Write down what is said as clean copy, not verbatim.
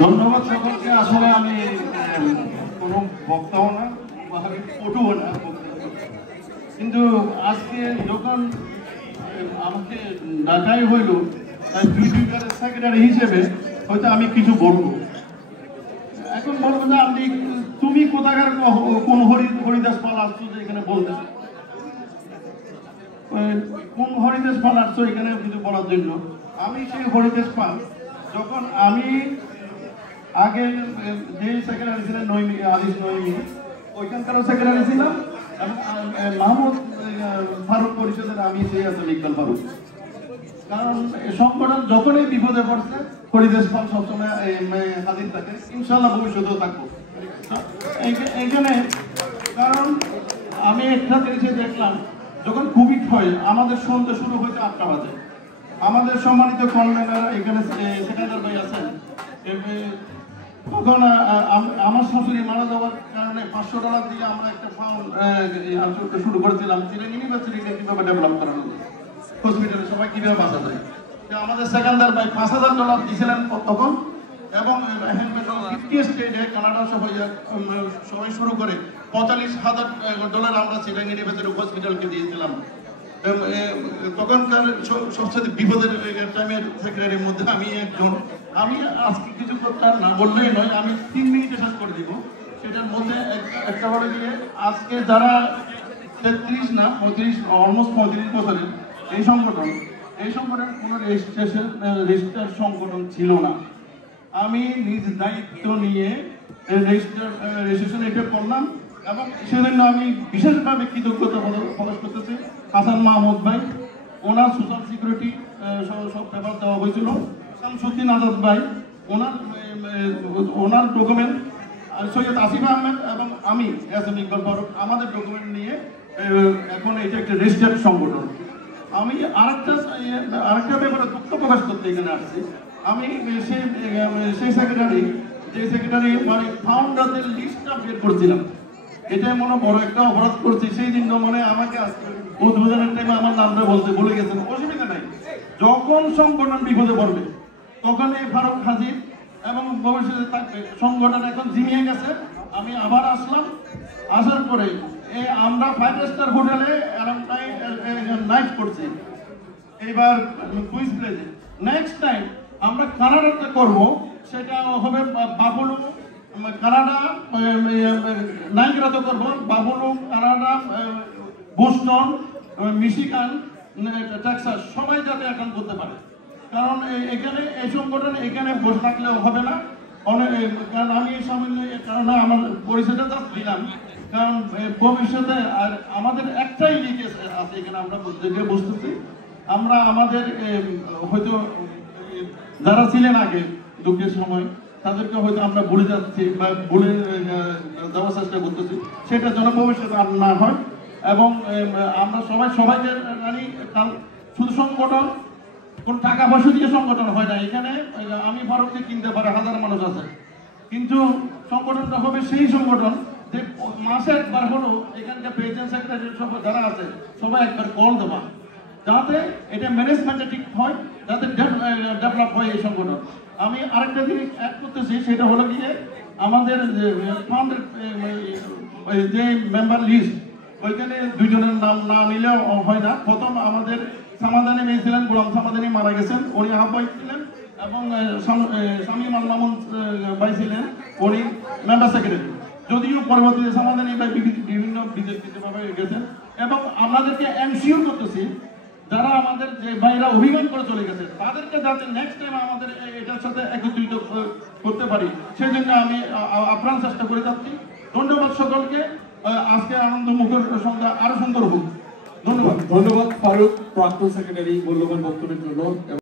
ধন্যবাদ সকলকে। আসলে আমি কোনো বক্তাও না, পটুও না, কিন্তু আজকে যখন আমাকে ডাকাই হইল বিউটিকারের সেক্রেটারি হিসেবে, হয়তো আমি কিছু বলবো। এখন বলবো যে আপনি তুমি কোথাকার কোন হরিদাস পাল আসছো যে এখানে বলতে, কোন হরিদাস পাল আসছো এখানে কিছু বলার জন্য? আমি সেই হরিদাস পাল, যখন আমি আগে যে সেক্রেটারি ছিলেন আদিস নয়মি, ওইখানকারও সেক্রেটারি ছিলাম, এবং মাহমুদ ফারুক পরিষদের আমি সেই আছেন ইকবাল ফারুক। কারণ সংগঠন যখনই বিপদে পড়ছে হরিদাস পাল সবসময় হাজির থাকে, ইনশাল্লাহ ভবিষ্যতেও থাকবো এইখানে। কারণ আমি একটা জিনিসে দেখলাম, যখন কোভিড হয় আমাদের সন্ধ্যা শুরু হয়েছে 8টা বাজে। আমাদের সম্মানিত কর্নেলার এখানে সেক্রেটারি ভাই আছেন, তখন আমার শাশুড়ি মারা যাওয়ার কারণে $500 দিয়ে আমরা একটা ফাউন্ড শুরু করেছিলাম, ইউনিভার্সিটিকে কিভাবে ডেভেলপ করানো যায়, হসপিটালে সবাই কিভাবে বাঁচা যায়। আমাদের সেকেন্ডার ভাই $5000 দিয়েছিলেন তখন, এবং 50 স্টেটে কানাডা সবাই শুরু করে $45,000 আমরা সিডাং ইউনিভার্সিটি হসপিটালকে দিয়েছিলাম। তখনকার সবচেয়ে বিপদের টাইমের সেক্রেটারির মধ্যে আমি একজন। আমি আজকে কিছু কথা না বললেই নয়, আমি 3 মিনিটে শেষ করে দিব। সেটার মধ্যে একটা বলে গিয়ে আজকে যারা 33 না 35 অলমোস্ট 35 বছরের এই সংগঠন কোনো রেজিস্টার সংগঠন ছিল না। আমি নিজ দায়িত্ব নিয়ে রেজিস্ট্রেশন এটা করলাম, এবং সেজন্য আমি বিশেষভাবে কৃতজ্ঞতা প্রকাশ করতেছি হাসান মাহমুদ ভাই, ওনার সোশ্যাল সিকিউরিটি সব পেপার দেওয়া হয়েছিল। শামসুদ্দিন আজাদ ভাই, ওনার ডকুমেন্ট, সৈয়দ আসিফ আহমেদ এবং আমি এস.এম. ইকবাল ফারুক, আমাদের ডকুমেন্ট নিয়ে এখন এটা একটা রেজিস্টার্ড সংগঠন। আমি আরেকটা ব্যাপারে দুঃখ প্রকাশ করতে এখানে আসছি। আমি সেই সেক্রেটারি, যে সেক্রেটারি মানে ফাউন্ডারদের লিস্টটা বের করছিলাম, এটাই মনে বড় একটা অপরাধ করছি। সেই দিন মনে আমাকে উদ্বোধনের টাইমে আমার নামটা বলতে ভুলে গেছেন, অসুবিধা নাই। যখন সংগঠন বিপদে পড়বে তখন এই ফারুক হাজির, এবং ভবিষ্যতে থাকবে। সংগঠন এখন জিমিয়ে গেছে। আমি আবার আসলাম, আসার পরে আমরা 5 স্টার হোটেলে নাইট করছি। এইবার কুইজ প্লেজে নেক্সট টাইম আমরা কানাডাতে করব, সেটা হবে বাফলো কানাডা, নাইগ্রাতে করব, Buffalo Canada, Boston, Michigan, Texas, সবাই যাতে অ্যাটেন্ড করতে পারে। কারণ এখানে এই সংগঠন এখানে বসে থাকলেও হবে না, কারণ আমি এই সামান্য কারণে আমার পরিচয়টা জাস্ট দিলাম। কারণ ভবিষ্যতে আর আমাদের একটাই লিকেজ আছে এখানে, আমরা দেখে বুঝতেছি আমরা আমাদের হয়তো যারা ছিলেন আগে দুঃখের সময় তাদেরকে হয়তো আমরা ভুলে যাচ্ছি বা ভুলে দেওয়ার চেষ্টা করতেছি, সেটা যেন ভবিষ্যতে আর না হয়। এবং আমরা সবাইকে জানি, শুধু সংগঠন কোন টাকা পয়সা দিয়ে সংগঠন হয় না। এখানে আমি ভারতে কিনতে পারে হাজার মানুষ আছে, কিন্তু সংগঠনটা হবে সেই সংগঠন যে মাসে একবার হলো এখানকার প্রেসিডেন্ট সেক্রেটারি সব যারা আছে সবাই একবার কল দেওয়া, যাতে এটা ম্যানেজমেন্টে ঠিক হয়, যাতে ডেভেলপ হয় এই সংগঠন। আমি আরেকটা জিনিস অ্যাড করতেছি, সেটা হলো গিয়ে আমাদের ফান্ডের যে মেম্বার লিস্ট, ওইখানে 2 জনের নাম না নিলেও হয় না। প্রথম আমাদের সামাদানি মেয়ে ছিলেন, গোলাম সামাদানি মারা গেছেন, উনি আহ্বায়ক ছিলেন, এবং শামীম আল মামুন ভাই ছিলেন, উনি মেম্বার সেক্রেটারি। যদিও পরবর্তীতে সামাদানি ভাই বিভিন্ন বিদেশভাবে গেছেন, এবং আমাদেরকে এনশিওর করতেছি যারা আমাদের যে ভাইরা অভিমান করে চলে গেছে তাদেরকে যাতে নেক্সট টাইম আমাদের এটার সাথে একত্রিত করতে পারি, সেই জন্য আমি আপ্রাণ চেষ্টা করে যাচ্ছি। ধন্যবাদ সকলকে। আজকে আনন্দ মুখর সংখ্যা আরো সুন্দর হোক। ধন্যবাদ। ধন্যবাদ ফারুক, প্রাক্তন সেক্রেটারি, মূল্যবান বক্তব্যের জন্য।